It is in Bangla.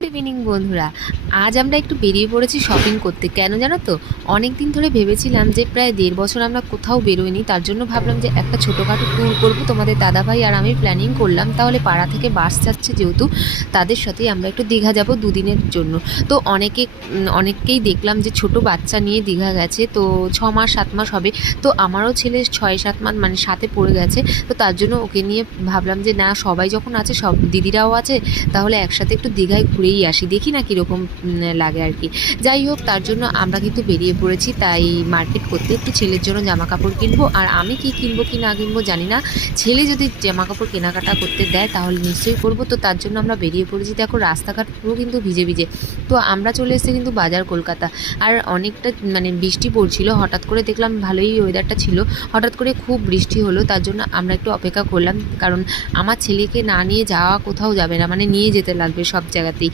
গুড ইভিনিং বন্ধুরা। আজ আমরা একটু বেরিয়ে পড়েছি শপিং করতে। কেন জানো তো? অনেক দিন ধরে ভেবেছিলাম যে প্রায় ১.৫ বছর আমরা কোথাও বেরোইনি। তার জন্য ভাবলাম যে একটা ছোটোখাটো ট্যুর করব। তোমাদের দাদাভাই আর আমি প্ল্যানিং করলাম। তাহলে পাড়া থেকে বাস যাচ্ছে যেহেতু, তাদের সাথেই আমরা একটু দীঘা যাব ২ দিনের জন্য। তো অনেককেই দেখলাম যে ছোট বাচ্চা নিয়ে দীঘা গেছে। তো ৬ মাস ৭ মাস হবে। তো আমারও ছেলে ৬-৭ মাস মানে ৭-এ পড়ে গেছে। তো তার জন্য ওকে নিয়ে ভাবলাম যে না, সবাই যখন আছে, সব দিদিরাও আছে, তাহলে একসাথে একটু দীঘায় ঘুরেই আসি, দেখি না কীরকম লাগে আর কি। যাই হোক, তার জন্য আমরা কিন্তু বেরিয়ে পড়েছি। তাই মার্কেট করতে একটু ছেলের জন্য জামা কাপড় কিনবো। আর আমি কি কিনবো কি না কিনবো জানি না, ছেলে যদি জামা কাপড় কেনাকাটা করতে দেয় তাহলে নিশ্চয়ই করবো। তো তার জন্য আমরা বেরিয়ে পড়েছি। দেখো রাস্তাঘাট পুরো কিন্তু ভিজে ভিজে। তো আমরা চলে এসেছি কিন্তু বাজার কলকাতা। আর অনেকটা মানে বৃষ্টি পড়ছিল, হঠাৎ করে দেখলাম ভালোই ওয়েদারটা ছিল, হঠাৎ করে খুব বৃষ্টি হলো। তার জন্য আমরা একটু অপেক্ষা করলাম, কারণ আমার ছেলেকে না নিয়ে যাওয়া কোথাও যাবে না, মানে নিয়ে যেতে লাগবে সব জায়গাতেই।